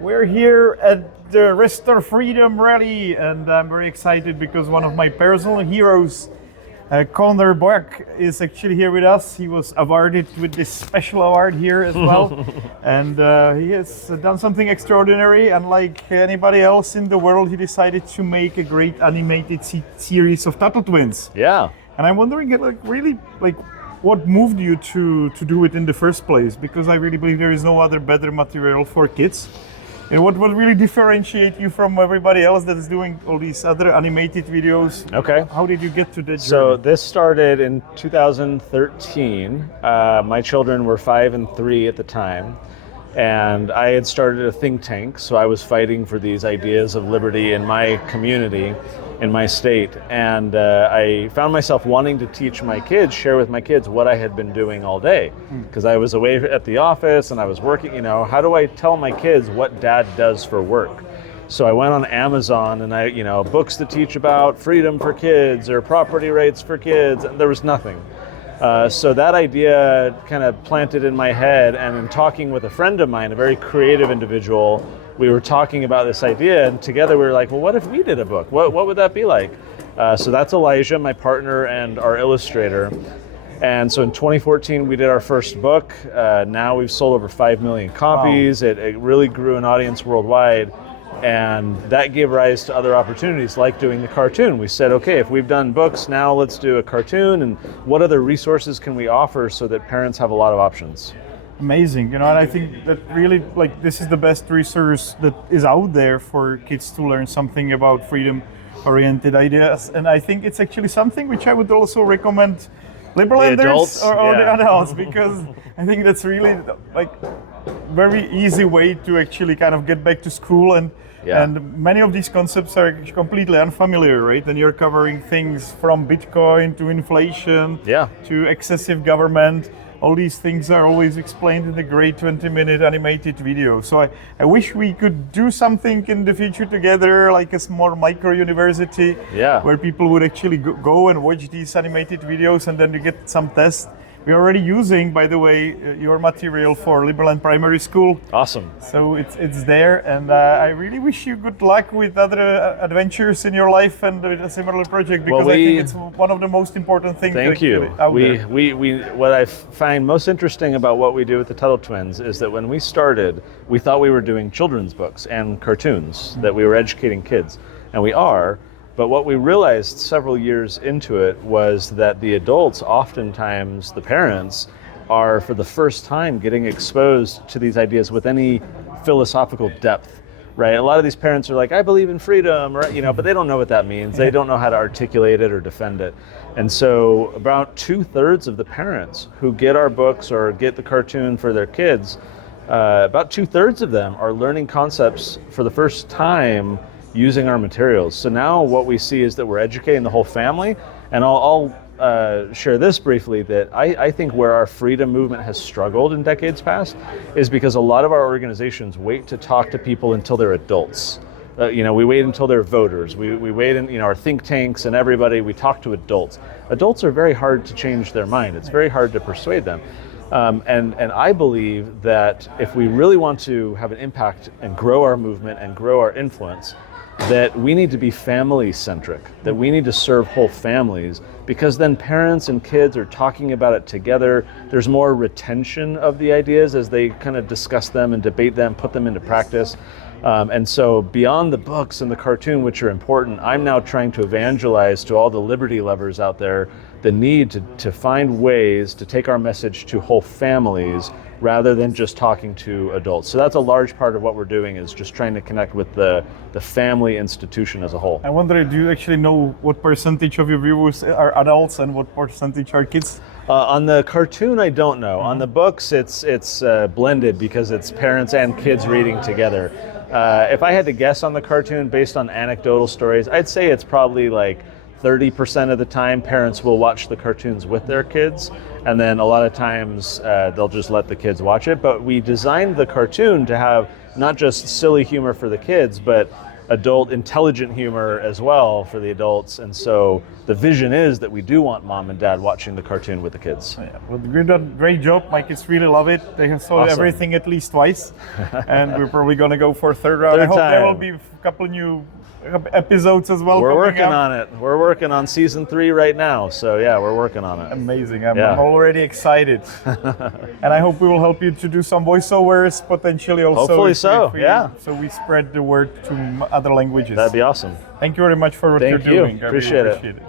We're here at the Restore Freedom Rally, and I'm very excited because one of my personal heroes, Connor Buck, is actually here with us. He was awarded with this special award here as well, and he has done something extraordinary. Unlike anybody else in the world, he decided to make a great animated series of Tuttle Twins. Yeah. And I'm wondering, what moved you to do it in the first place? Because I really believe there is no other better material for kids. And what really differentiate you from everybody else that is doing all these other animated videos? Okay. How did you get to that journey? So this started in 2013. My children were 5 and 3 at the time. And I had started a think tank, so I was fighting for these ideas of liberty in my community, in my state. And I found myself wanting to teach my kids, share with my kids what I had been doing all day. Because I was away at the office and I was working, how do I tell my kids what dad does for work? So I went on Amazon and books to teach about freedom for kids or property rights for kids, and there was nothing. So that idea kind of planted in my head, and in talking with a friend of mine, a very creative individual, we were talking about this idea, and together we were like, well, what if we did a book? What would that be like? So that's Elijah, my partner and our illustrator. And so in 2014, we did our first book. Now we've sold over 5 million copies. Wow. It really grew an audience worldwide. And that gave rise to other opportunities like doing the cartoon. We said, okay, if we've done books, now let's do a cartoon, and what other resources can we offer so that parents have a lot of options? Amazing, and I think that really, this is the best resource that is out there for kids to learn something about freedom-oriented ideas. And I think it's actually something which I would also recommend Liberlanders or the adults, because I think that's really very easy way to actually kind of get back to school, and many of these concepts are completely unfamiliar, right? And you're covering things from Bitcoin to inflation to excessive government. All these things are always explained in a great 20-minute animated video. So I wish we could do something in the future together, like a small micro-university where people would actually go and watch these animated videos, and then you get some tests. We're already using, by the way, your material for Liberland Primary School. Awesome. So it's there, and I really wish you good luck with other adventures in your life and with a similar project, because I think it's one of the most important things. Thank you. What I find most interesting about what we do with the Tuttle Twins is that when we started, we thought we were doing children's books and cartoons, that we were educating kids, and we are. But what we realized several years into it was that the adults, oftentimes the parents, are for the first time getting exposed to these ideas with any philosophical depth, right? A lot of these parents are like, I believe in freedom, or, but they don't know what that means. They don't know how to articulate it or defend it. And so about 2/3 of the parents who get our books or get the cartoon for their kids, about 2/3 of them are learning concepts for the first time using our materials. So now what we see is that we're educating the whole family, and I'll share this briefly, that I think where our freedom movement has struggled in decades past is because a lot of our organizations wait to talk to people until they're adults. We wait until they're voters. We wait in our think tanks and everybody, we talk to adults. Adults are very hard to change their mind. It's very hard to persuade them. And I believe that if we really want to have an impact and grow our movement and grow our influence, that we need to be family-centric, that we need to serve whole families, because then parents and kids are talking about it together. There's more retention of the ideas as they kind of discuss them and debate them, put them into practice. And so beyond the books and the cartoon, which are important, I'm now trying to evangelize to all the liberty lovers out there the need to find ways to take our message to whole families rather than just talking to adults. So that's a large part of what we're doing, is just trying to connect with the family institution as a whole. I wonder, do you actually know what percentage of your viewers are adults and what percentage are kids? On the cartoon, I don't know. On the books, it's blended because it's parents and kids reading together. If I had to guess on the cartoon based on anecdotal stories, I'd say it's probably like 30% of the time parents will watch the cartoons with their kids, and then a lot of times they'll just let the kids watch it. But we designed the cartoon to have not just silly humor for the kids, but adult intelligent humor as well for the adults. And so the vision is that we do want mom and dad watching the cartoon with the kids. Yeah, well, you've done a great job. My kids really love it. They have saw Awesome. everything at least twice, and we're probably going to go for a third round. I hope there will be a couple of new episodes as well. We're working up. on it. We're working on season 3 right now. So yeah, we're working on it. Amazing. I'm Yeah. already excited. And I hope we will help you to do some voiceovers, potentially also. Hopefully so, yeah. So we spread the word to other languages. That'd be awesome. Thank you very much for what Thank you're you. doing. I really Appreciate it. appreciate it.